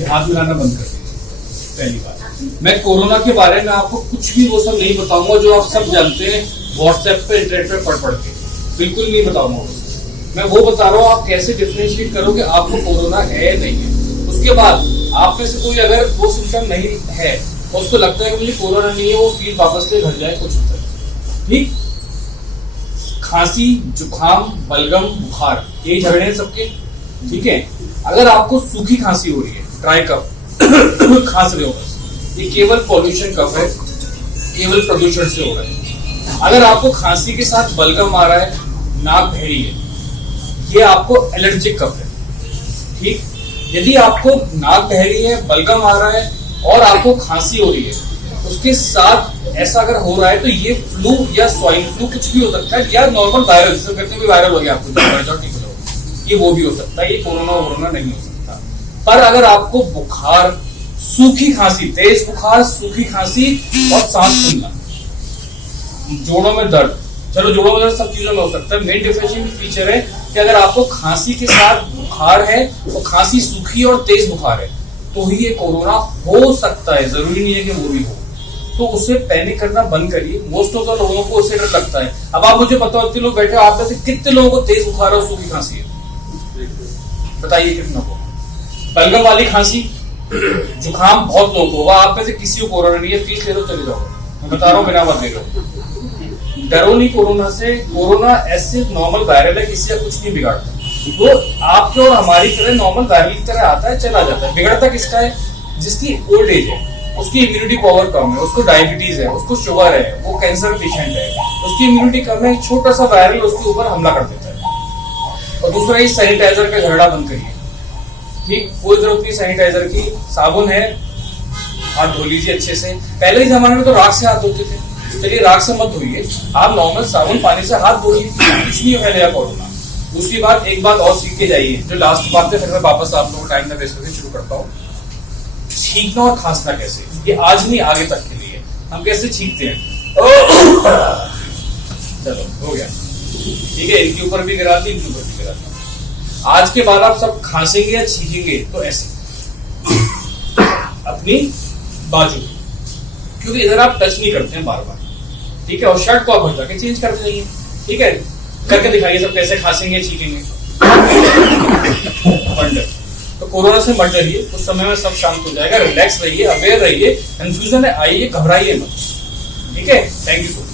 कि हाथ मिलाना बंद कर दीजिए। पहली बात, मैं कोरोना के बारे में आपको कुछ भी वो सब नहीं बताऊंगा जो आप सब जानते हैं व्हाट्सएप पे इंटरनेट पे पढ़ के, बिल्कुल नहीं बताऊंगा। मैं वो बता रहा हूँ आप कैसे डिफरेंशिएट करो कि आपको कोरोना है नहीं है। उसके बाद आप में से कोई अगर वो सिम्टम नहीं है तो उसको लगता है कि मुझे कोरोना नहीं है, वो फील वापस से घर जाए, कुछ होता है। ठीक, खांसी, जुकाम, बलगम, बुखार, यही झगड़े हैं सबके। ठीक है, अगर आपको सूखी खांसी हो रही है, ड्राई कफ, खांस रहे हो, ये केवल पॉल्यूशन कफ है, केवल प्रदूषण से हो रहा है। अगर आपको खांसी के साथ बलगम आ रहा है, नाक बह रही है, ये आपको एलर्जिक कफ है। ठीक, यदि आपको नाक बह रही है, बलगम आ रहा है और आपको खांसी हो रही है, उसके साथ ऐसा अगर हो रहा है तो ये फ्लू या स्वाइन फ्लू कुछ भी हो सकता है, या नॉर्मल वायरल, जिसे कहते हैं वायरल हो गया आपको, ये वो भी हो सकता है, ये कोरोना नहीं हो सकता। पर अगर आपको बुखार, सूखी खांसी, तेज बुखार, सूखी खांसी और सांस फूलना, जोड़ों में दर्द, चलो जोड़ों में दर्द सब चीजों में हो सकता है, मेन डिफरेंशिएटिंग फीचर है कि अगर आपको खांसी के साथ बुखार है तो खांसी सूखी और तेज बुखार है तो ही ये कोरोना हो सकता है, जरूरी नहीं है कि वो भी हो। तो उसे पैनिक करना बंद करिए। मोस्ट ऑफ द लोगों को उससे डर लगता है। अब आप मुझे बताओ, इतने लोग बैठे, आप में से कितने लोगों को तेज बुखार और सूखी खांसी है? बताइए कितना को। बलगम वाली खांसी, जुकाम बहुत लोग होगा, आप में से किसी को कोरोना नहीं है, फीस ले लो चले जाओ, मैं बता रहा हूँ, बिना मत ले लो। डरो नहीं कोरोना से, कोरोना ऐसे नॉर्मल वायरल है, किसी का कुछ नहीं बिगाड़ता। तो आपके और हमारी तरह नॉर्मल वायरल की तरह आता है, चला जाता है। बिगड़ता किसका है? जिसकी ओल्ड एज है, उसकी इम्यूनिटी पावर कम है, उसको डायबिटीज है, उसको शुगर है, वो कैंसर पेशेंट है, उसकी इम्यूनिटी कम है, छोटा सा वायरल उसके ऊपर हमला कर देता है। और दूसरा, ये सैनिटाइजर का झगड़ा बंद करिए। ठीक, कोई जरूरत नहीं सैनिटाइजर की, साबुन है, हाथ धो लीजिए अच्छे से। पहले के जमाने में तो राख से हाथ धोते थे, चलिए राख से मत धोइए, आप नॉर्मल साबुन पानी से हाथ धोइए, कुछ नहीं फैलेगा कोरोना। दूसरी बात, एक बात और सीख के जाइए, जो लास्ट बात है, फिर मैं वापस आप लोगों को टाइम ना वेस्ट करके शुरू करता हूँ। छींकना और खांसना कैसे, ये आज नहीं आगे तक के लिए। हम कैसे छींकते हैं, चलो हो गया, ठीक है, इनके ऊपर भी गिरा दी, इनके ऊपर भी गिरा दी। आज के बाद आप सब खांसेंगे या छींकेंगे तो ऐसे अपनी बाजू, क्योंकि इधर आप टच नहीं करते हैं बार बार। ठीक है, और शर्ट को आप हटा के चेंज करते जाइए। ठीक है, करके दिखाइए सब कैसे खांसेंगे छींकेंगे। तो कोरोना से मत डरिए, उस समय में सब शांत हो जाएगा। रिलैक्स रहिए, अवेयर रहिए, कंफ्यूजन है आइए, घबराइए मत। ठीक है, थैंक यू सो मच।